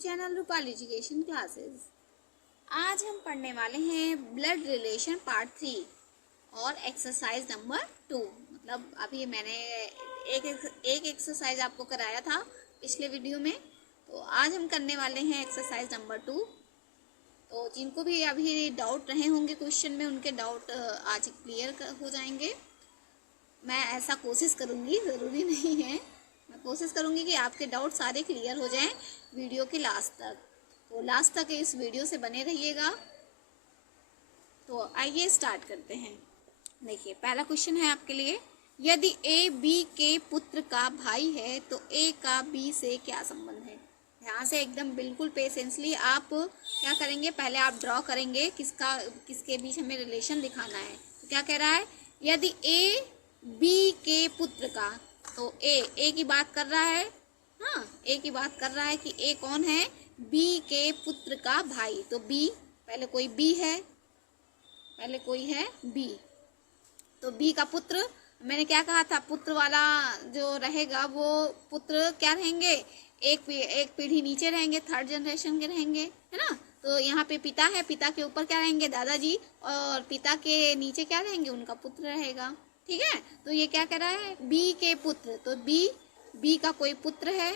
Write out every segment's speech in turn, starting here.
Channel Rupali education classes. आज हम पढ़ने वाले हैं ब्लड रिलेशन पार्ट 3 और एक्सरसाइज नंबर 2। मतलब अभी मैंने एक एक्सरसाइज आपको कराया था पिछले वीडियो में, तो आज हम करने वाले हैं एक्सरसाइज नंबर 2। तो जिनको भी अभी डाउट रहे होंगे क्वेश्चन में, उनके डाउट आज क्लियर हो जाएंगे। मैं ऐसा कोशिश करूँगी, ज़रूरी नहीं है, मैं कोशिश करूँगी कि आपके डाउट सारे क्लियर हो जाएं वीडियो के लास्ट तक। तो लास्ट तक इस वीडियो से बने रहिएगा। तो आइए स्टार्ट करते हैं। देखिए पहला क्वेश्चन है आपके लिए, यदि ए बी के पुत्र का भाई है तो ए का बी से क्या संबंध है। ध्यान से एकदम बिल्कुल पेशेंसली आप क्या करेंगे, पहले आप ड्रॉ करेंगे किसके बीच हमें रिलेशन दिखाना है। तो क्या कह रहा है, यदि ए बी के पुत्र का, तो ए की बात कर रहा है, हाँ ए की बात कर रहा है कि ए कौन है, बी के पुत्र का भाई। तो बी, पहले कोई बी है, पहले कोई है बी, तो बी का पुत्र, मैंने क्या कहा था, पुत्र वाला जो रहेगा वो पुत्र क्या रहेंगे, एक पीढ़ी नीचे रहेंगे, थर्ड जनरेशन के रहेंगे, है ना। तो यहाँ पे पिता है, पिता के ऊपर क्या रहेंगे, दादाजी, और पिता के नीचे क्या रहेंगे, उनका पुत्र रहेगा। ठीक है, तो ये क्या कह रहा है, बी के पुत्र, तो बी का कोई पुत्र है,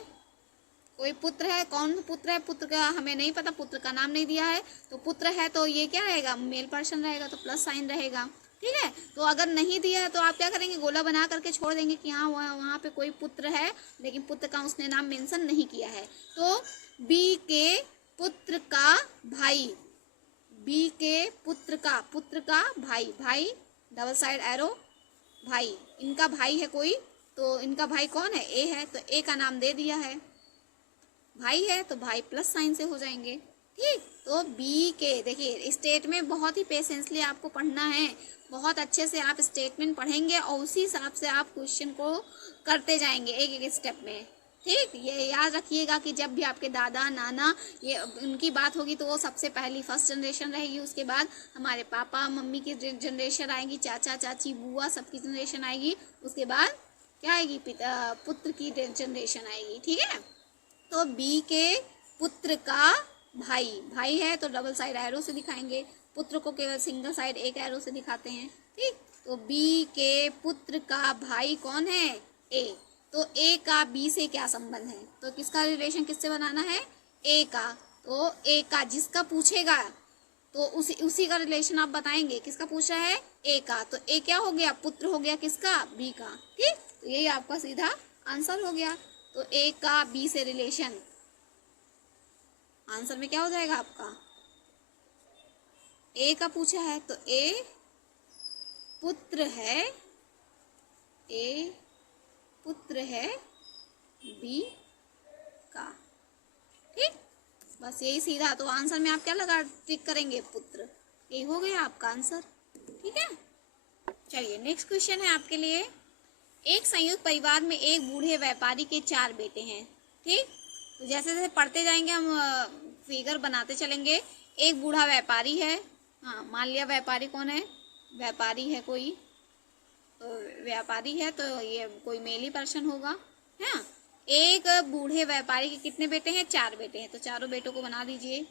कोई पुत्र है। कौन पुत्र है, पुत्र का हमें नहीं पता, पुत्र का नाम नहीं दिया है, तो पुत्र है तो ये क्या रहेगा, मेल पर्सन रहेगा, तो प्लस साइन रहेगा। ठीक है, तो अगर नहीं दिया है तो आप क्या करेंगे, गोला बना करके छोड़ देंगे कि हाँ वहाँ पे कोई पुत्र है, लेकिन पुत्र का उसने नाम मेंशन नहीं किया है। तो बी के पुत्र का भाई, बी के पुत्र का भाई, भाई डबल साइड एरो, भाई, इनका भाई है कोई, तो इनका भाई कौन है, ए है, तो ए का नाम दे दिया है, भाई है तो भाई प्लस साइन से हो जाएंगे। ठीक, तो बी के, देखिए स्टेट में बहुत ही पेशेंसली आपको पढ़ना है, बहुत अच्छे से आप स्टेटमेंट पढ़ेंगे और उसी हिसाब से आप क्वेश्चन को करते जाएंगे एक एक स्टेप में। ठीक, ये याद रखिएगा कि जब भी आपके दादा नाना ये उनकी बात होगी तो वो सबसे पहली फर्स्ट जनरेशन रहेगी, उसके बाद हमारे पापा मम्मी की जनरेशन आएगी, चाचा चाची बुआ सबकी जनरेशन आएगी, उसके बाद क्या आएगी, पुत्र की जनरेशन आएगी। ठीक है, तो बी के पुत्र का भाई, भाई है तो डबल साइड एरो से दिखाएंगे, पुत्र को केवल सिंगल साइड एक एरो से दिखाते हैं। ठीक, तो बी के पुत्र का भाई कौन है, ए, तो ए का बी से क्या संबंध है, तो किसका रिलेशन किससे बनाना है, ए का, तो ए का जिसका पूछेगा तो उसी का रिलेशन आप बताएंगे, किसका पूछ रहा है, ए का, तो ए क्या हो गया, पुत्र हो गया किसका, बी का। ठीक, तो यही आपका सीधा आंसर हो गया। तो ए का बी से रिलेशन, आंसर में क्या हो जाएगा आपका, ए का पूछा है तो ए पुत्र है, ए पुत्र है बी का। ठीक, बस यही सीधा, तो आंसर में आप क्या लगा टिक करेंगे, पुत्र, यही हो गया आपका आंसर। ठीक है, चलिए नेक्स्ट क्वेश्चन है आपके लिए, एक संयुक्त परिवार में एक बूढ़े व्यापारी के 4 बेटे हैं। ठीक, तो जैसे जैसे पढ़ते जाएंगे हम फिगर बनाते चलेंगे। एक बूढ़ा व्यापारी है, हाँ मान लिया व्यापारी कौन है, व्यापारी है कोई, तो व्यापारी है तो ये कोई मेल ही पर्सन होगा, है ना। एक बूढ़े व्यापारी के कितने बेटे हैं, 4 बेटे हैं, तो चारों बेटों को बना दीजिए,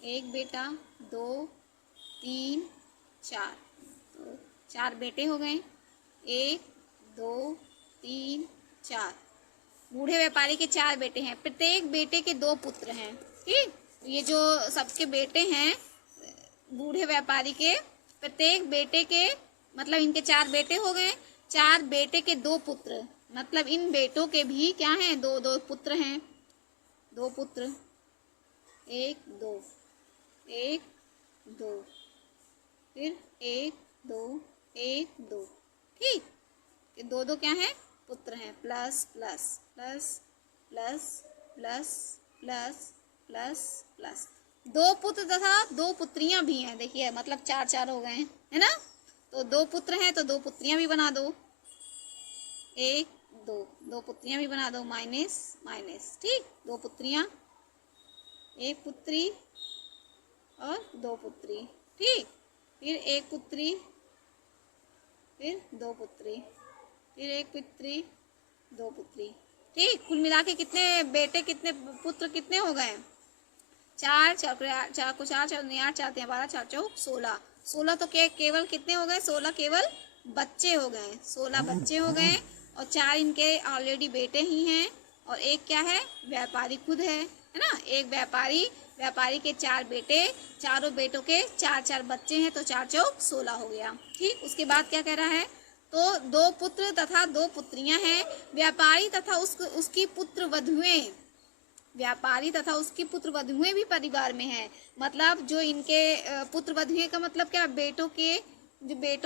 एक बेटा 2 3 4, तो 4 बेटे हो गए, 1 2 3 4, बूढ़े व्यापारी के 4 बेटे हैं, प्रत्येक बेटे के 2 पुत्र हैं। ठीक, ये जो सबके बेटे हैं बूढ़े व्यापारी के, प्रत्येक बेटे के, मतलब इनके 4 बेटे हो गए, 4 बेटे के 2 पुत्र, मतलब इन बेटों के भी क्या हैं, 2 पुत्र हैं, 2 पुत्र, 1 2 1 2, फिर 1 2 1 2। ठीक, 2 क्या है, पुत्र हैं, plus plus plus plus plus plus plus plus, 2 पुत्र तथा 2 पुत्रियां भी हैं, देखिए मतलब 4 हो गए है ना। तो 2 पुत्र हैं तो 2 पुत्रियां भी बना दो, 1 2 पुत्रियां भी बना दो, माइनस माइनस। ठीक, 2 पुत्रियां, 1 पुत्री और 2 पुत्री। ठीक, फिर 1 पुत्री, फिर 2 पुत्री, फिर 1 पुत्री 2 पुत्री। ठीक, कुल मिला के कितने बेटे, कितने पुत्र, कितने हो गए? 4, 4 को 4, 4 8, 4 12, 4 4 16। 16 तो केवल कितने हो गए? 16 केवल बच्चे हो गए, 16 बच्चे हो गए। और 4 इनके ऑलरेडी बेटे ही हैं, और एक क्या है? व्यापारी खुद है ना। एक व्यापारी के 4 बेटे, चारों बेटों के 4 4 बच्चे हैं, तो 4 चौक 16 हो गया। ठीक, उसके बाद क्या कह रहा है? तो 2 पुत्र तथा 2 पुत्रियां हैं। व्यापारी तथा उसकी पुत्र वधुएं, व्यापारी तथा उसकी पुत्र वधुएं भी परिवार में हैं। मतलब जो इनके पुत्र वधुएं का मतलब क्या? बेटों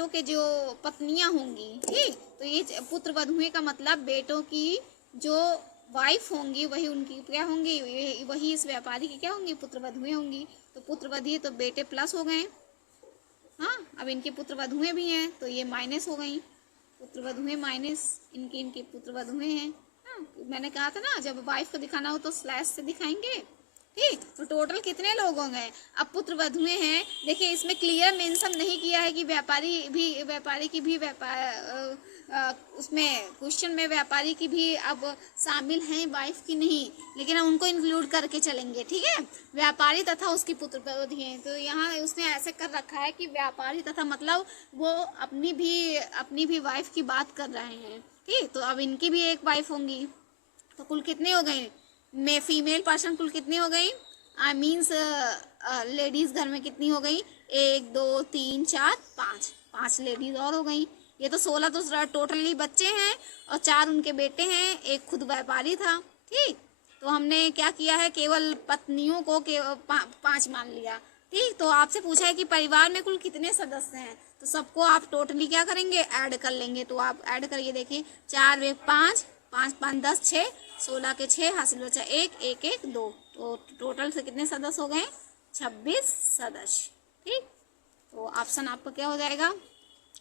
के जो पत्नियां होंगी। ठीक, तो ये पुत्र वधुएं का मतलब बेटों की जो वाइफ होंगी वही उनकी क्या होंगी? वही इस व्यापारी की क्या होंगी? पुत्र वधुएं होंगी। तो पुत्र वधुएं तो बेटे प्लस हो गए। हाँ, अब इनकी पुत्र वधुएं भी हैं, तो ये माइनस हो गई। पुत्र वधुएं माइनस इनकी पुत्र वधुएं हैं। हाँ, मैंने कहा था ना, जब वाइफ को दिखाना हो तो स्लैश से दिखाएंगे। ठीक, तो टोटल कितने लोग होंगे? अब पुत्र वधुएं हैं। देखिए, इसमें क्लियर मेंशन नहीं किया है कि व्यापारी की भी उसमें क्वेश्चन में व्यापारी की भी अब शामिल हैं, वाइफ की नहीं, लेकिन हम उनको इंक्लूड करके चलेंगे। ठीक है, व्यापारी तथा उसकी पुत्र वधुएं। तो यहाँ उसने ऐसे कर रखा है कि व्यापारी तथा मतलब वो अपनी भी वाइफ की बात कर रहे हैं। ठीक, तो अब इनकी भी एक वाइफ होंगी, तो कुल कितने हो गए? में फीमेल पर्सन कुल कितनी हो गई? आई मीन्स लेडीज घर में कितनी हो गई? 1 2 3 4 5 लेडीज और हो गई। ये तो 16 तो टोटली बच्चे हैं, और 4 उनके बेटे हैं, एक खुद व्यापारी था। ठीक, तो हमने क्या किया है? केवल पत्नियों को 5 मान लिया। ठीक, तो आपसे पूछा है कि परिवार में कुल कितने सदस्य हैं, तो सबको आप टोटली क्या करेंगे? ऐड कर लेंगे। तो आप ऐड करिए, देखिए 4 1 5 5 5 10 6, 16 के 6, हासिल बचा 1 1 1 2, तो टोटल से कितने सदस्य हो गए? 26 सदस्य। ठीक, तो ऑप्शन आपका क्या हो जाएगा?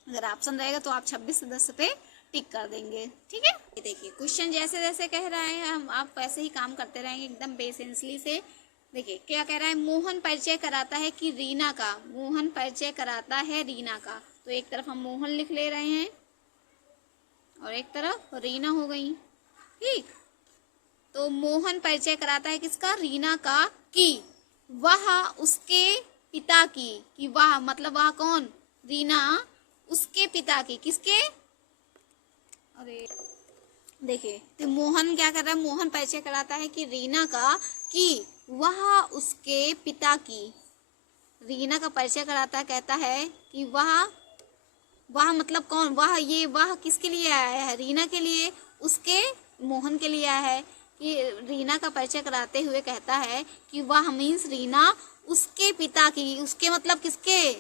अगर ऑप्शन रहेगा तो आप 26 सदस्य पे टिक कर देंगे। ठीक है, ये देखिए क्वेश्चन जैसे जैसे कह रहा है आप वैसे ही काम करते रहेंगे एकदम पेशेंसली से। देखिए क्या कह रहा है? मोहन परिचय कराता है कि रीना का, मोहन परिचय कराता है रीना का। तो एक तरफ हम मोहन लिख ले रहे हैं और एक तरफ रीना हो गई। ठीक, तो मोहन परिचय कराता है किसका? रीना का, कि वह उसके पिता की, कि वह मतलब वह कौन? रीना उसके पिता की, किसके? अरे देखिए, तो मोहन क्या कर रहा है? मोहन परिचय कराता है कि रीना का, कि वह उसके पिता की। रीना का परिचय कराता है, कहता है कि वह मतलब कौन? वह किसके लिए आया है? रीना के लिए, उसके मोहन के लिए आया है। कि रीना का परिचय कराते हुए कहता है कि वह मीन्स रीना उसके पिता की, उसके मतलब किसके?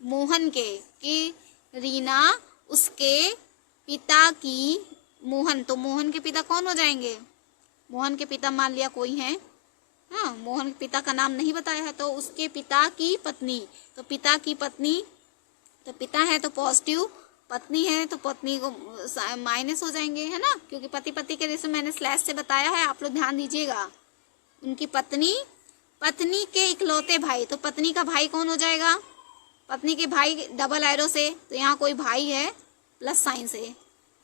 मोहन के, कि रीना उसके पिता की। मोहन, तो मोहन के पिता कौन हो जाएंगे? मोहन के पिता मान लिया कोई है, हाँ, मोहन के पिता का नाम नहीं बताया है, तो उसके पिता की पत्नी। तो पिता की पत्नी, तो पिता है तो पॉजिटिव, पत्नी है तो पत्नी को माइनस हो जाएंगे, है ना, क्योंकि पति के जैसे मैंने स्लैश से बताया है, आप लोग ध्यान दीजिएगा। उनकी पत्नी के इकलौते भाई, तो पत्नी का भाई कौन हो जाएगा? पत्नी के भाई डबल एरो से, तो यहाँ कोई भाई है प्लस साइन से, है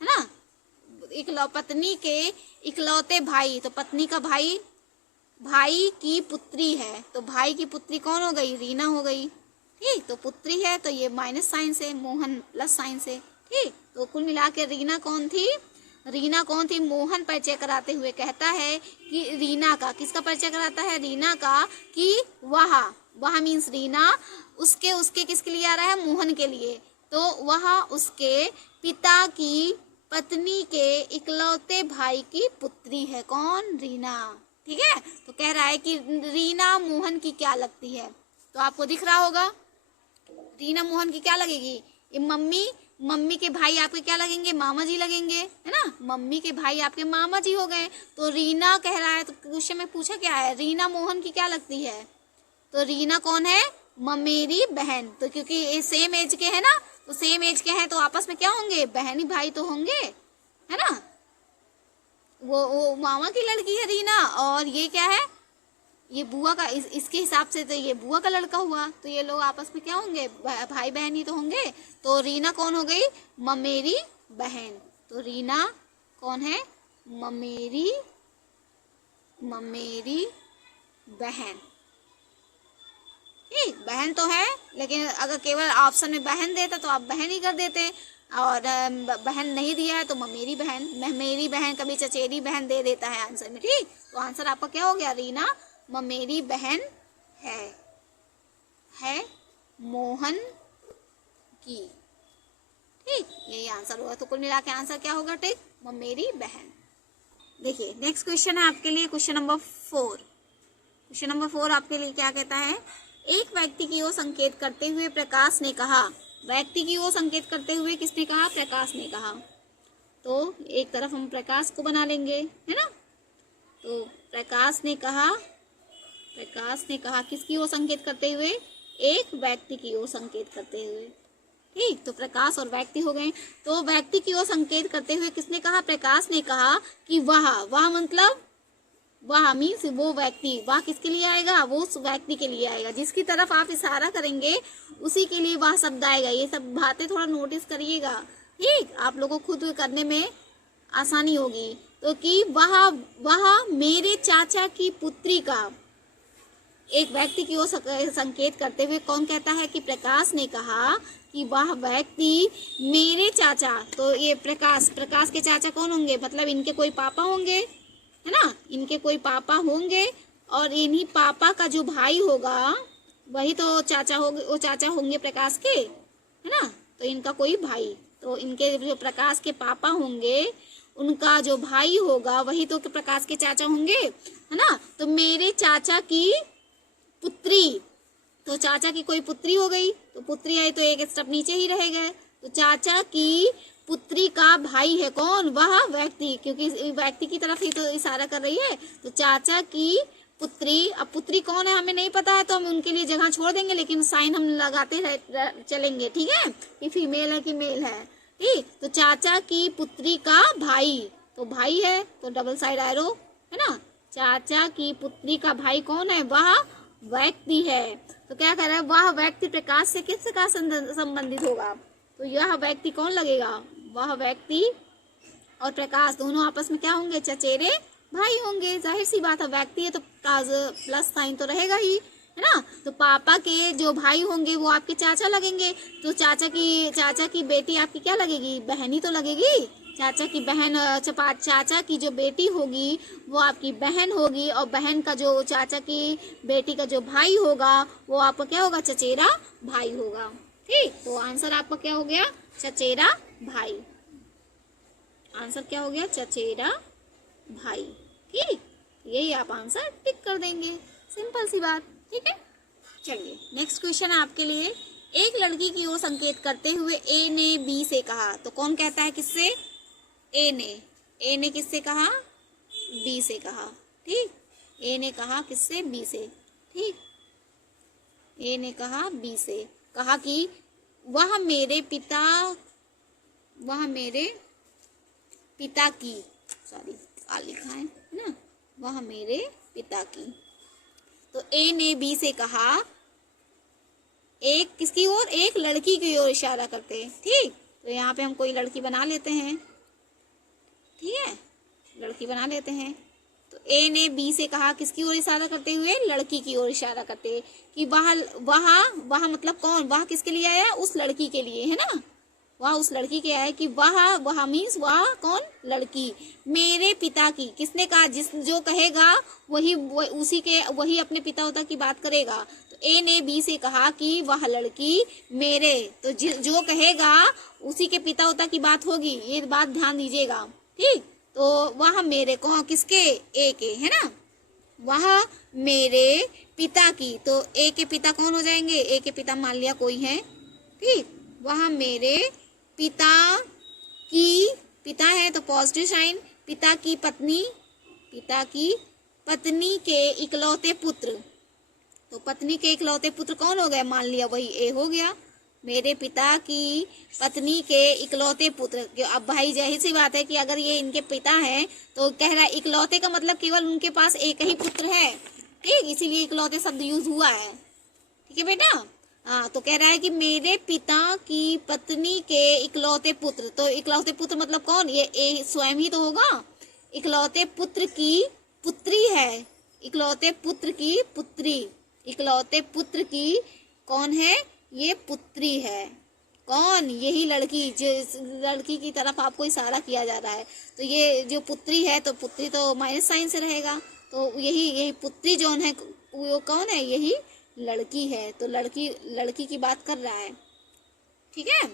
ना। पत्नी के इकलौते भाई, तो पत्नी का भाई की पुत्री है, तो भाई की पुत्री कौन हो गई? रीना हो गई। ठीक, तो पुत्री है तो ये माइनस साइन से, मोहन प्लस साइन से। ठीक, तो कुल मिला के रीना कौन थी? मोहन परिचय कराते हुए कहता है कि रीना का, किसका परिचय कराता है? रीना का, कि वह मीन्स रीना उसके किसके लिए आ रहा है? मोहन के लिए। तो वह उसके पिता की पत्नी के इकलौते भाई की पुत्री है। कौन? रीना। ठीक है, तो कह रहा है कि रीना मोहन की क्या लगती है? तो आपको दिख रहा होगा रीना मोहन की क्या लगेगी? ये मम्मी के भाई आपके क्या लगेंगे? मामा जी लगेंगे, है ना। मम्मी के भाई आपके मामा जी हो गए। तो रीना कह रहा है, तो क्वेश्चन में पूछा क्या है? रीना मोहन की क्या लगती है? तो रीना कौन है? मेरी बहन। तो क्योंकि ये सेम एज के है ना, तो सेम एज के हैं तो आपस में क्या होंगे? बहनी भाई तो होंगे, है ना। वो मामा की लड़की है रीना, और ये क्या है? ये बुआ का, इसके हिसाब से तो ये बुआ का लड़का हुआ, तो ये लोग आपस में क्या होंगे? भाई बहन ही तो होंगे। तो रीना कौन हो गई? मेरी बहन। तो रीना कौन है? ममेरी ममेरी बहन। ठीक, बहन तो है, लेकिन अगर केवल ऑप्शन में बहन देता तो आप बहन ही कर देते, और बहन नहीं दिया है तो ममेरी बहन, मेरी बहन, कभी चचेरी बहन दे देता है आंसर में। ठीक, तो आंसर आपका क्या हो गया रीना, ममेरी बहन है मोहन की। ठीक, यही आंसर होगा। तो कुल मिला के आंसर क्या होगा? ठीक, ममेरी बहन। देखिए नेक्स्ट क्वेश्चन है आपके लिए, क्वेश्चन नंबर 4। क्वेश्चन नंबर 4 आपके लिए क्या कहता है? एक व्यक्ति की ओर संकेत करते हुए प्रकाश ने कहा। व्यक्ति की ओर संकेत करते हुए किसने कहा? प्रकाश ने कहा। तो एक तरफ हम प्रकाश को बना लेंगे, है ना। तो प्रकाश ने कहा किसकी ओर संकेत करते हुए? एक व्यक्ति की ओर संकेत करते हुए। ठीक, तो प्रकाश और व्यक्ति हो गए। तो व्यक्ति की ओर संकेत करते हुए किसने कहा? प्रकाश ने कहा कि वह मतलब वह मीन्स वो व्यक्ति, वह किसके लिए आएगा? वो उस व्यक्ति के लिए आएगा जिसकी तरफ आप इशारा करेंगे, उसी के लिए वह शब्द आएगा। ये सब बातें थोड़ा नोटिस करिएगा। ठीक, आप लोगों को खुद करने में आसानी होगी। तो कि वह मेरे चाचा की पुत्री का, एक व्यक्ति की ओर संकेत करते हुए कौन कहता है? कि प्रकाश ने कहा कि वह व्यक्ति मेरे चाचा, तो ये प्रकाश के चाचा कौन होंगे? मतलब इनके कोई पापा होंगे, है ना, इनके कोई पापा होंगे, और इन्हीं पापा का जो भाई होगा वही तो चाचा होंगे, वो चाचा होंगे प्रकाश के, है ना। तो इनका कोई भाई, तो इनके जो प्रकाश के पापा होंगे उनका जो भाई होगा वही तो प्रकाश के चाचा होंगे, है ना। तो मेरे चाचा की पुत्री, तो चाचा की कोई पुत्री हो गई, तो पुत्री आई तो एक स्टेप नीचे ही रह गए। तो चाचा की पुत्री का भाई है कौन? वह व्यक्ति, क्योंकि व्यक्ति की तरफ ही तो इशारा कर रही है। तो चाचा की पुत्री, अब पुत्री कौन है हमें नहीं पता है, तो हम उनके लिए जगह छोड़ देंगे, लेकिन साइन हम लगाते चलेंगे। ठीक है, कि फीमेल है कि मेल है। ठीक, तो चाचा की पुत्री का भाई, तो भाई है तो डबल साइड एरो, है ना। चाचा की पुत्री का भाई कौन है? वह व्यक्ति है। तो क्या कह रहा है? वह व्यक्ति प्रकाश से किससे का संबंधित होगा? तो यह व्यक्ति कौन लगेगा? वह व्यक्ति और प्रकाश दोनों आपस में क्या होंगे? चचेरे भाई होंगे। जाहिर सी बात है, व्यक्ति है तो प्लस साइन तो रहेगा ही, है ना। तो पापा के जो भाई होंगे वो आपके चाचा लगेंगे। तो चाचा की बेटी आपकी क्या लगेगी? बहनी तो लगेगी। चाचा की बहन, चाचा की जो बेटी होगी वो आपकी बहन होगी, और बहन का जो चाचा की बेटी का जो भाई होगा वो आपका क्या होगा? चचेरा भाई होगा। ठीक, तो आंसर आपका क्या हो गया? चचेरा भाई। आंसर क्या हो गया? चचेरा भाई। ठीक, यही आप आंसर टिक कर देंगे, सिंपल सी बात। ठीक है, चलिए नेक्स्ट क्वेश्चन है आपके लिए। एक लड़की की ओर संकेत करते हुए ए ने बी से कहा। तो कौन कहता है? किससे? ए ने किससे कहा? बी से कहा। ठीक, ए ने कहा किससे? बी से। ठीक, ए ने कहा बी से, कहा कि वह मेरे पिता की, सॉरी आ लिखा है ना, वह मेरे पिता की। तो ए ने बी से कहा, एक किसकी ओर? एक लड़की की ओर इशारा करते हैं। ठीक, तो यहाँ पे हम कोई लड़की बना लेते हैं। ठीक है, लड़की बना लेते हैं। तो ए ने बी से कहा किसकी ओर इशारा करते हुए? लड़की की ओर इशारा करते हैं कि वह मतलब कौन? वह किसके लिए आया? उस लड़की के लिए, है ना। वह उस लड़की के आया कि वह मीन्स वह कौन? लड़की मेरे पिता की। किसने कहा? जो कहेगा वही अपने पिता की बात करेगा। तो ए ने बी से कहा कि वह लड़की मेरे, तो जो कहेगा उसी के पिता की बात होगी, ये बात ध्यान दीजिएगा। ठीक, तो वह मेरे कौन? किसके? ए के, है ना। वह मेरे पिता की, तो ए के पिता कौन हो जाएंगे? ए के पिता मान लिया कोई है। ठीक, वह मेरे पिता की, पिता है तो पॉजिटिव साइन, पिता की पत्नी के इकलौते पुत्र। तो पत्नी के इकलौते पुत्र कौन हो गए? मान लिया वही ए हो गया। मेरे पिता की पत्नी के इकलौते पुत्र। अब भाई जाहिर सी बात है कि अगर ये इनके पिता हैं तो कह रहा है इकलौते का मतलब केवल उनके पास एक ही पुत्र है। ठीक, इसीलिए इकलौते शब्द यूज हुआ है। ठीक है बेटा। हाँ, तो कह रहा है कि मेरे पिता की पत्नी के इकलौते पुत्र। तो इकलौते पुत्र मतलब कौन? ये ए स्वयं ही तो होगा। इकलौते पुत्र की पुत्री है, इकलौते पुत्र की पुत्री, इकलौते पुत्र की कौन है, ये पुत्री है। कौन, यही लड़की, जिस लड़की की तरफ आपको इशारा किया जा रहा है। तो ये जो पुत्री है, तो पुत्री तो माइनस साइन से रहेगा, तो यही पुत्री जो है वो कौन है, यही लड़की है। तो लड़की की बात कर रहा है, ठीक है।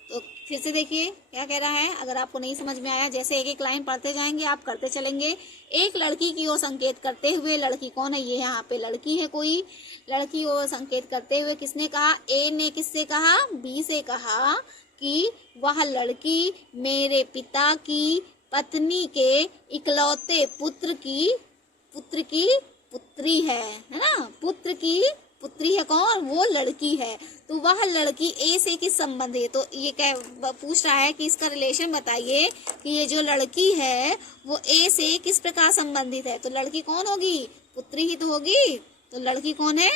तो फिर से देखिए क्या कह रहा है, अगर आपको नहीं समझ में आया, जैसे एक एक लाइन पढ़ते जाएंगे आप, करते चलेंगे। एक लड़की की ओर संकेत करते हुए, लड़की कौन है, ये यहाँ पे लड़की है कोई, लड़की ओर संकेत करते हुए किसने कहा, ए ने किससे कहा, बी से कहा कि वह लड़की मेरे पिता की पत्नी के इकलौते पुत्र की पुत्री है ना, पुत्र की पुत्री है कौन, वो लड़की है। तो वह लड़की ए से किस संबंध है, तो ये क्या पूछ रहा है कि इसका रिलेशन बताइए कि ये जो लड़की है वो ए से किस प्रकार संबंधित है। तो लड़की कौन होगी, पुत्री ही तो होगी। तो लड़की कौन है,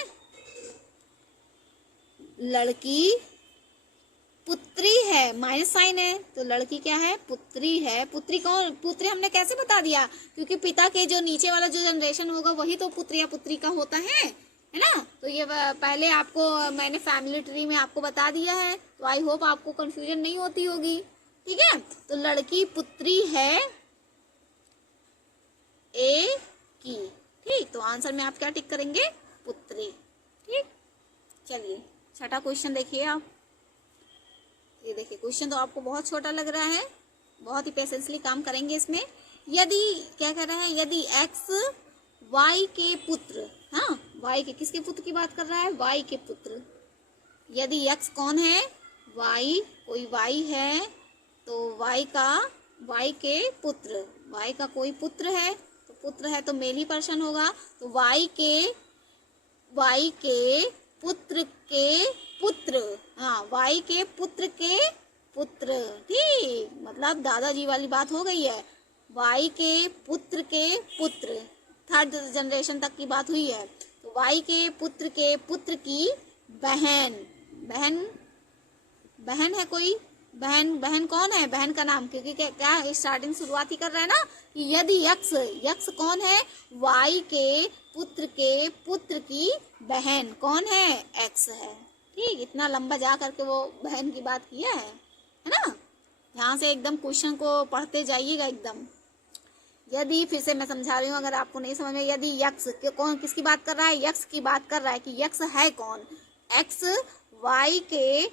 लड़की पुत्री है, माइनस साइन है, तो लड़की क्या है, पुत्री है। पुत्री कौन, पुत्री हमने कैसे बता दिया, क्योंकि पिता के जो नीचे वाला जो जनरेशन होगा वही तो पुत्र या पुत्री का होता है ना। तो ये पहले आपको मैंने फैमिली ट्री में आपको बता दिया है, तो आई होप आपको कंफ्यूजन नहीं होती होगी, ठीक है। तो लड़की पुत्री है ए की, ठीक। तो आंसर में आप क्या टिक करेंगे, पुत्री, ठीक। चलिए छठा क्वेश्चन देखिए आप। ये देखिए क्वेश्चन तो आपको बहुत छोटा लग रहा है, बहुत ही पेशेंसली काम करेंगे इसमें। यदि क्या कह रहा है, यदि x y के पुत्र, हाँ y के, किसके पुत्र की बात कर रहा है, y के पुत्र। यदि x कौन है, y, कोई y है, तो y के पुत्र, y का कोई पुत्र है, तो पुत्र है तो मेल ही पर्सन होगा। तो y के पुत्र के पुत्र, हाँ y के पुत्र के पुत्र, ठीक। मतलब दादाजी वाली बात हो गई है, y के पुत्र के पुत्र, थर्ड जनरेशन तक की बात हुई है। तो y के पुत्र की बहन, बहन है कोई, बहन कौन है, बहन का नाम, क्योंकि क्या स्टार्टिंग शुरुआत ही कर रहा है ना कि यदि यक्ष कौन है, y के पुत्र की बहन कौन है, x है, ठीक। इतना लंबा जा करके वो बहन की बात किया है ना। यहाँ से एकदम क्वेश्चन को पढ़ते जाइएगा एकदम। यदि, फिर से मैं समझा रही हूँ अगर आपको नहीं समझ में, यदि यक्ष कौन, किसकी बात कर रहा है, यक्ष की बात कर रहा है कि यक्ष है कौन, x y के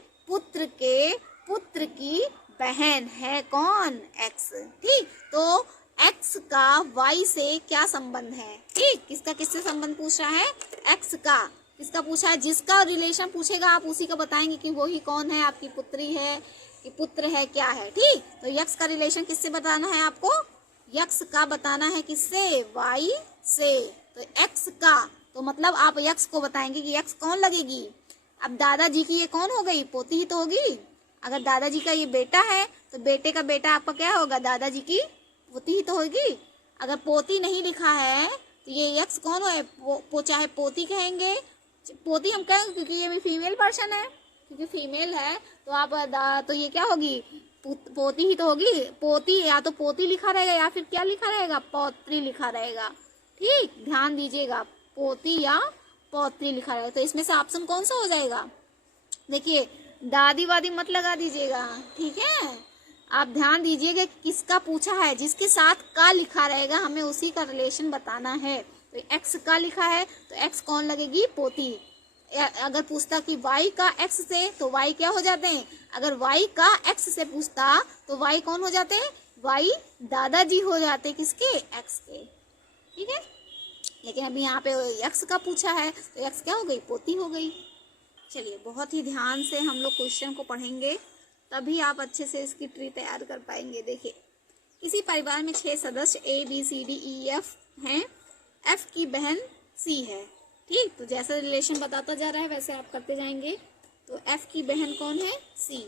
पुत्र की बहन है कौन, x, ठीक। तो x का y से क्या संबंध है, ठीक। किसका किससे संबंध पूछ रहा है, x का, किसका पूछा है, जिसका रिलेशन पूछेगा आप उसी का बताएंगे कि वो ही कौन है, आपकी पुत्री है कि पुत्र है, क्या है, ठीक। तो यक्ष का रिलेशन किससे बताना है आपको, यक्ष का बताना है किससे, y से। तो x का, तो मतलब आप यक्ष को बताएंगे कि यक्ष कौन लगेगी। अब दादाजी की ये कौन हो गई, पोती ही तो होगी। अगर दादाजी का ये बेटा है तो बेटे का बेटा आपका क्या होगा, दादाजी की पोती ही तो होगी। अगर पोती नहीं लिखा है तो ये यक्ष कौन है, चाहे पोती कहेंगे, पोती हम कहेंगे क्योंकि ये भी फीमेल पर्सन है, क्योंकि फीमेल है। तो आप तो ये क्या होगी, पोती ही तो होगी। पोती, या तो पोती लिखा रहेगा या फिर क्या लिखा रहेगा, पौत्री लिखा रहेगा, ठीक। ध्यान दीजिएगा, पोती या पौत्री लिखा रहेगा। तो इसमें से ऑप्शन कौन सा हो जाएगा, देखिए दादी वादी मत लगा दीजिएगा, ठीक है। आप ध्यान दीजिएगा किसका पूछा है, जिसके साथ का लिखा रहेगा हमें उसी का रिलेशन बताना है। तो x का लिखा है तो x कौन लगेगी, पोती। अगर पूछता कि y का x से, तो y क्या हो जाते हैं, अगर y का x से पूछता तो y कौन हो जाते हैं, y दादाजी हो जाते, किसके, x के, ठीक है। लेकिन अभी यहाँ पे x का पूछा है तो x क्या हो गई, पोती हो गई। चलिए बहुत ही ध्यान से हम लोग क्वेश्चन को पढ़ेंगे, तभी आप अच्छे से इसकी ट्री तैयार कर पाएंगे। देखिए, किसी परिवार में 6 सदस्य A B C D E F हैं, F की बहन C है, ठीक। तो जैसा रिलेशन बताता जा रहा है वैसे आप करते जाएंगे। तो F की बहन कौन है, C।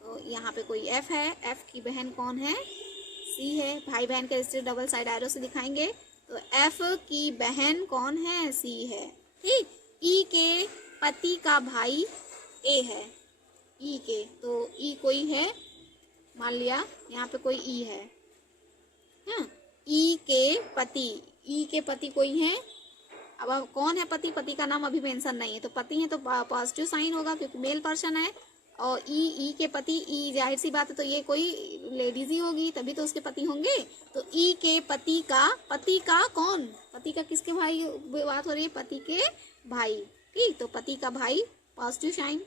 तो यहाँ पे कोई F है, F की बहन कौन है, C है। भाई बहन के रिश्ते डबल साइड एरो से दिखाएंगे। तो F की बहन कौन है, C है, ठीक। E के पति का भाई A है, E के, तो E कोई है मान लिया यहाँ पे कोई ई है, हाँ, ई के पति, ई के पति कोई है। अब कौन है पति, पति का नाम अभी मेंशन नहीं है, तो पति है तो पॉजिटिव साइन होगा क्योंकि मेल पर्सन है। और ई के पति, ई जाहिर सी बात है तो ये कोई लेडीज ही होगी, तभी तो उसके पति होंगे। तो ई के पति का कौन, पति का किसके भाई बात हो रही है, पति के भाई, ठीक। तो पति का भाई पॉजिटिव साइन।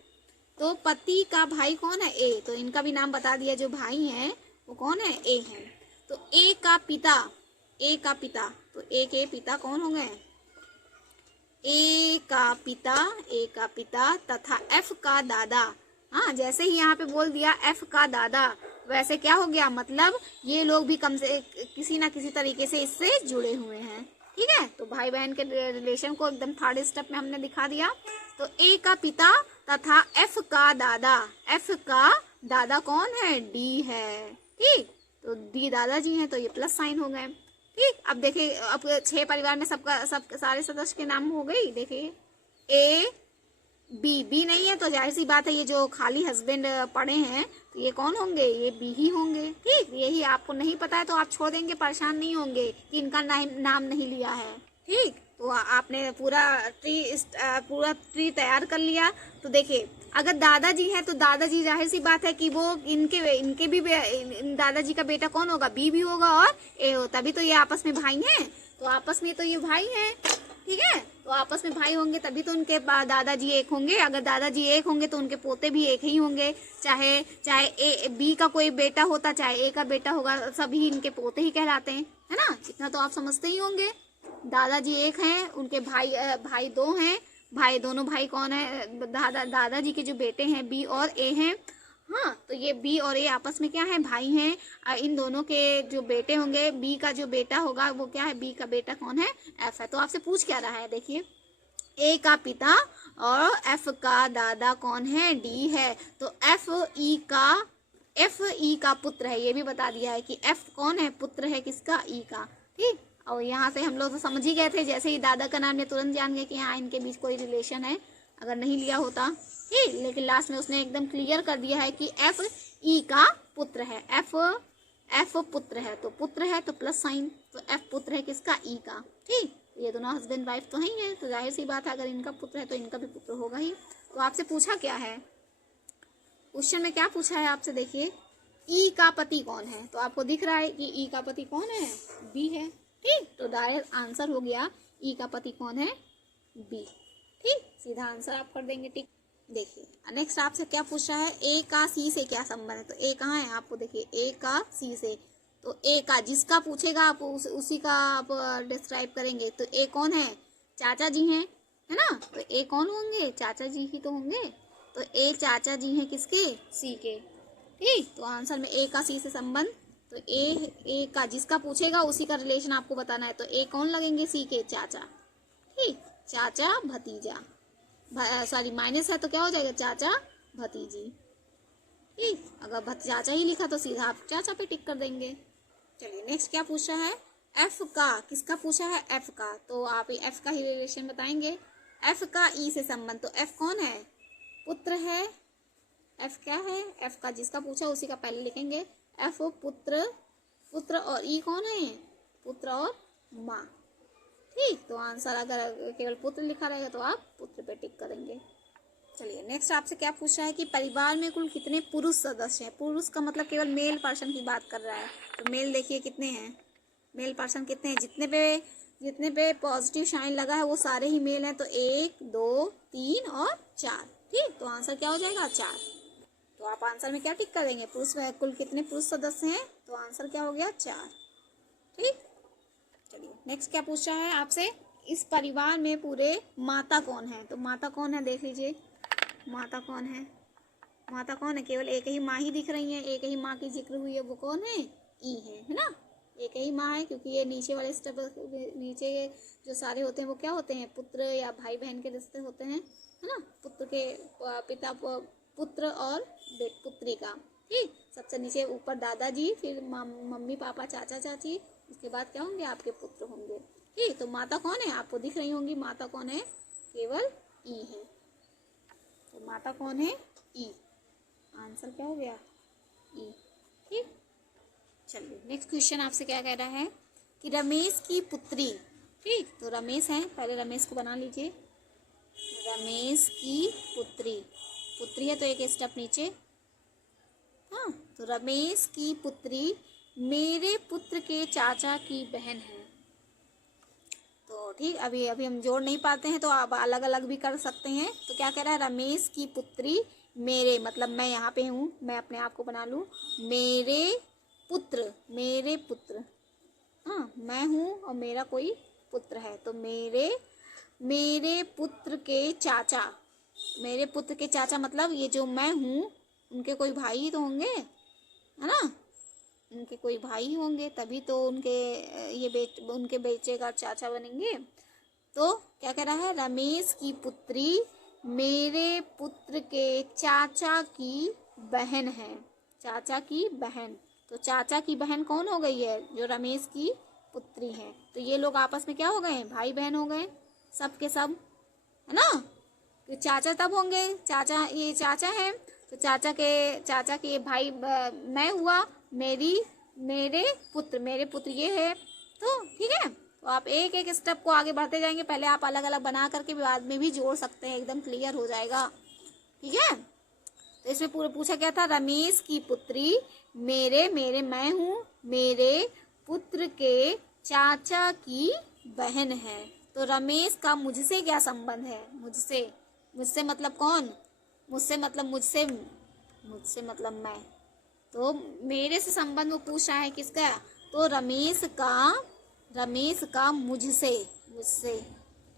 तो पति का भाई कौन है, ए, तो इनका भी नाम बता दिया, जो भाई हैं वो कौन है, ए है। तो ए का पिता, ए का पिता, तो ए के पिता कौन होंगे, ए का पिता तथा एफ का दादा। हाँ, जैसे ही यहाँ पे बोल दिया एफ का दादा, वैसे क्या हो गया, मतलब ये लोग भी कम से किसी ना किसी तरीके से इससे जुड़े हुए हैं, ठीक है। तो भाई बहन के रिलेशन को एकदम थर्ड स्टेप में हमने दिखा दिया। तो ए का पिता तथा एफ का दादा, एफ का दादा कौन है, डी है, ठीक। तो डी दादाजी हैं, तो ये प्लस साइन हो गए, ठीक। अब देखिए, अब 6 परिवार में सब सारे सदस्य के नाम हो गई। देखिए ए, बी नहीं है तो जाहिर सी बात है ये जो खाली हस्बैंड पड़े हैं तो ये कौन होंगे, ये बी ही होंगे, ठीक। यही आपको नहीं पता है तो आप छोड़ देंगे, परेशान नहीं होंगे कि इनका नाम नहीं लिया है, ठीक। तो आपने पूरा ट्री तैयार कर लिया। तो देखिए, अगर दादाजी है तो दादाजी जाहिर सी बात है कि वो इनके भी दादाजी का बेटा कौन होगा, बी भी होगा और ए हो, तभी तो ये आपस में भाई हैं। तो आपस में तो ये भाई हैं, ठीक है। तो आपस में भाई होंगे तभी तो उनके दादाजी एक होंगे। अगर दादाजी एक होंगे तो उनके पोते भी एक ही होंगे, चाहे ए बी का कोई बेटा होता, चाहे ए का बेटा होगा, सभी इनके पोते ही कहलाते हैं, है ना। इतना तो आप समझते ही होंगे। दादाजी एक हैं, उनके भाई 2 हैं। दोनों भाई कौन है, दादाजी के जो बेटे हैं बी और ए हैं। हाँ, तो ये बी और ए आपस में क्या है, भाई हैं। इन दोनों के जो बेटे होंगे, बी का जो बेटा होगा वो क्या है, बी का बेटा कौन है, एफ है। तो आपसे पूछ क्या रहा है, देखिए ए का पिता और एफ का दादा कौन है, डी है। तो एफ ई का पुत्र है, ये भी बता दिया है कि एफ कौन है, पुत्र है किसका, ई का, ठीक। और यहाँ से हम लोग तो समझ ही गए थे, जैसे ही दादा का नाम ने तुरंत जान गए कि हाँ इनके बीच कोई रिलेशन है, अगर नहीं लिया होता, ठीक। लेकिन लास्ट में उसने एकदम क्लियर कर दिया है कि एफ ई का पुत्र है, एफ पुत्र है, तो पुत्र है तो प्लस साइन, तो एफ पुत्र है किसका, ई का, ठीक। ये दोनों हस्बैंड वाइफ तो ही है, तो जाहिर सी बात है अगर इनका पुत्र है तो इनका भी पुत्र होगा ही। तो आपसे पूछा क्या है, क्वेश्चन में क्या पूछा है आपसे, देखिए ई का पति कौन है, तो आपको दिख रहा है कि ई का पति कौन है, बी है, ठीक। तो डायरेक्ट आंसर हो गया ई का पति कौन है, बी, ठीक। सीधा आंसर आप कर देंगे, ठीक। देखिए नेक्स्ट आपसे क्या पूछ रहा है, ए का सी से क्या संबंध है। तो ए कहाँ है आपको, देखिए ए का सी से, तो ए का जिसका पूछेगा आप उसी का आप डिस्क्राइब करेंगे। तो ए कौन है, चाचा जी हैं, है ना। तो ए कौन होंगे, चाचा जी ही तो होंगे। तो ए चाचा जी हैं किसके, सी के, ठीक। तो आंसर में ए का सी से संबंध। तो ए का जिसका पूछेगा उसी का रिलेशन आपको बताना है। तो ए कौन लगेंगे, सी के चाचा, ठीक। चाचा भतीजा, सॉरी माइनस है तो क्या हो जाएगा, चाचा भतीजी, ठीक। अगर चाचा ही लिखा तो सीधा आप चाचा पे टिक कर देंगे। चलिए नेक्स्ट क्या पूछ रहा है, एफ का, किसका पूछा है, एफ का। तो आप एफ का ही रिलेशन बताएंगे। एफ का ई से संबंध, तो एफ कौन है, पुत्र है। एफ क्या है, एफ का जिसका पूछा उसी का पहले लिखेंगे। एफ पुत्र और ई कौन है, पुत्र और माँ, ठीक। तो आंसर अगर केवल पुत्र लिखा रहेगा तो आप पुत्र पे टिक करेंगे। चलिए नेक्स्ट आपसे क्या पूछ रहा है कि परिवार में कुल कितने पुरुष सदस्य हैं। पुरुष का मतलब केवल मेल पर्सन की बात कर रहा है। तो मेल देखिए कितने हैं, मेल पर्सन कितने हैं, जितने पे पॉजिटिव साइन लगा है वो सारे ही मेल हैं। तो 1 2 3 और 4, ठीक। तो आंसर क्या हो जाएगा, 4। तो आप आंसर में क्या टिक करेंगे, पुरुष कुल कितने पुरुष सदस्य हैं, तो आंसर क्या हो गया, 4, ठीक। चलिए नेक्स्ट क्या पूछ रहा है आपसे, इस परिवार में पूरे माता कौन है। तो माता कौन है, देख लीजिए माता कौन है, माता कौन है, केवल एक ही माँ ही दिख रही है, एक ही माँ की जिक्र हुई है, वो कौन है, ई है ना। एक ही माँ है क्योंकि ये नीचे वाले स्टेप, नीचे जो सारे होते हैं वो क्या होते हैं, पुत्र या भाई बहन के रिश्ते होते हैं, है ना। पुत्र के पिता, पुत्र और पुत्री का, ठीक। सबसे नीचे ऊपर दादाजी, फिर मम्मी पापा चाचा चाची, उसके बाद क्या होंगे, आपके पुत्र होंगे, ठीक। तो माता कौन है, आपको दिख रही होंगी, माता कौन है, केवल ई है। तो माता कौन है, ई, आंसर क्या हो गया, ई, ठीक, चलिए नेक्स्ट क्वेश्चन आपसे क्या कह रहा है कि रमेश की पुत्री, ठीक, तो रमेश है, पहले रमेश को बना लीजिए। रमेश की पुत्री, पुत्री है तो एक स्टेप नीचे, हाँ, तो रमेश की पुत्री मेरे पुत्र के चाचा की बहन है। तो ठीक, अभी हम जोड़ नहीं पाते हैं तो आप अलग अलग भी कर सकते हैं। तो क्या कह रहा है, रमेश की पुत्री मेरे, मतलब मैं यहाँ पे हूँ, मैं अपने आप को बना लूँ, मेरे पुत्र, हाँ, मैं हूँ और मेरा कोई पुत्र है, तो मेरे पुत्र के चाचा, मेरे पुत्र के चाचा मतलब ये जो मैं हूँ उनके कोई भाई तो होंगे, है ना, उनके कोई भाई होंगे, तभी तो उनके बेटे का चाचा बनेंगे। तो क्या कह रहा है, रमेश की पुत्री मेरे पुत्र के चाचा की बहन है, चाचा की बहन। तो चाचा की बहन कौन हो गई है, जो रमेश की पुत्री है। तो ये लोग आपस में क्या हो गए, भाई बहन हो गए, सब के सब, है ना। तो चाचा तब होंगे, चाचा, ये चाचा है तो चाचा के भाई मैं हुआ, मेरे पुत्र ये है। तो ठीक है, तो आप एक एक स्टेप को आगे बढ़ते जाएंगे, पहले आप अलग अलग बना करके बाद में भी जोड़ सकते हैं, एकदम क्लियर हो जाएगा। ठीक है, तो इसमें पूरा पूछा क्या था, रमेश की पुत्री मेरे मैं हूँ, मेरे पुत्र के चाचा की बहन है। तो रमेश का मुझसे क्या संबंध है, मुझसे मतलब कौन, मुझसे मतलब मैं, तो मेरे से संबंध वो पूछ रहा है किसका, तो रमेश का मुझसे,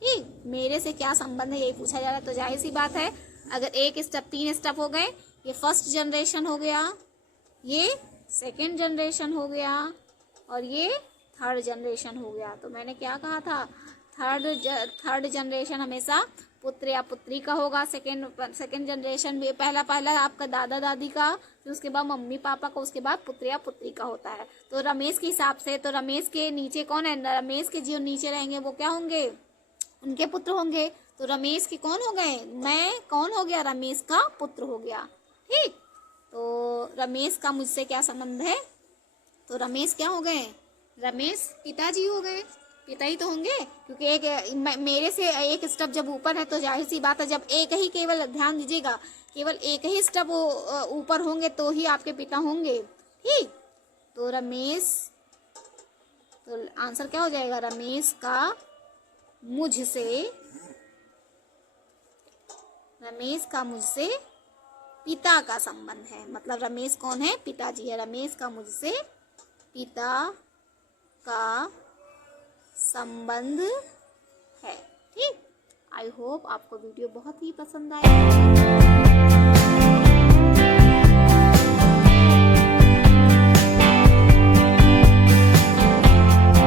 ठीक, मेरे से क्या संबंध है यही पूछा जा रहा है। तो जाहिर सी बात है, अगर एक स्टेप, 3 स्टेप हो गए, ये फर्स्ट जनरेशन हो गया, ये सेकंड जनरेशन हो गया और ये थर्ड जनरेशन हो गया। तो मैंने क्या कहा था, थर्ड जनरेशन हमेशा पुत्र या पुत्री का होगा, सेकंड जनरेशन में पहला आपका दादा दादी का, फिर उसके बाद मम्मी पापा का, उसके बाद पुत्र या पुत्री का होता है। तो रमेश के हिसाब से, तो रमेश के नीचे कौन है, रमेश के जो नीचे रहेंगे वो क्या होंगे, उनके पुत्र होंगे। तो रमेश के कौन हो गए, मैं कौन हो गया, रमेश का पुत्र हो गया। ठीक, तो रमेश का मुझसे क्या संबंध है, तो रमेश क्या हो गए, रमेश पिताजी हो गए, पिता ही तो होंगे, क्योंकि एक मेरे से एक स्टेप जब ऊपर है तो जाहिर सी बात है, जब एक ही, केवल ध्यान दीजिएगा, केवल एक ही स्टेप ऊपर होंगे तो ही आपके पिता होंगे। ठीक, तो रमेश, तो आंसर क्या हो जाएगा, रमेश का मुझसे पिता का संबंध है, मतलब रमेश कौन है, पिताजी है, रमेश का मुझसे पिता का संबंध है। ठीक, आई होप आपको वीडियो बहुत ही पसंद आएगा।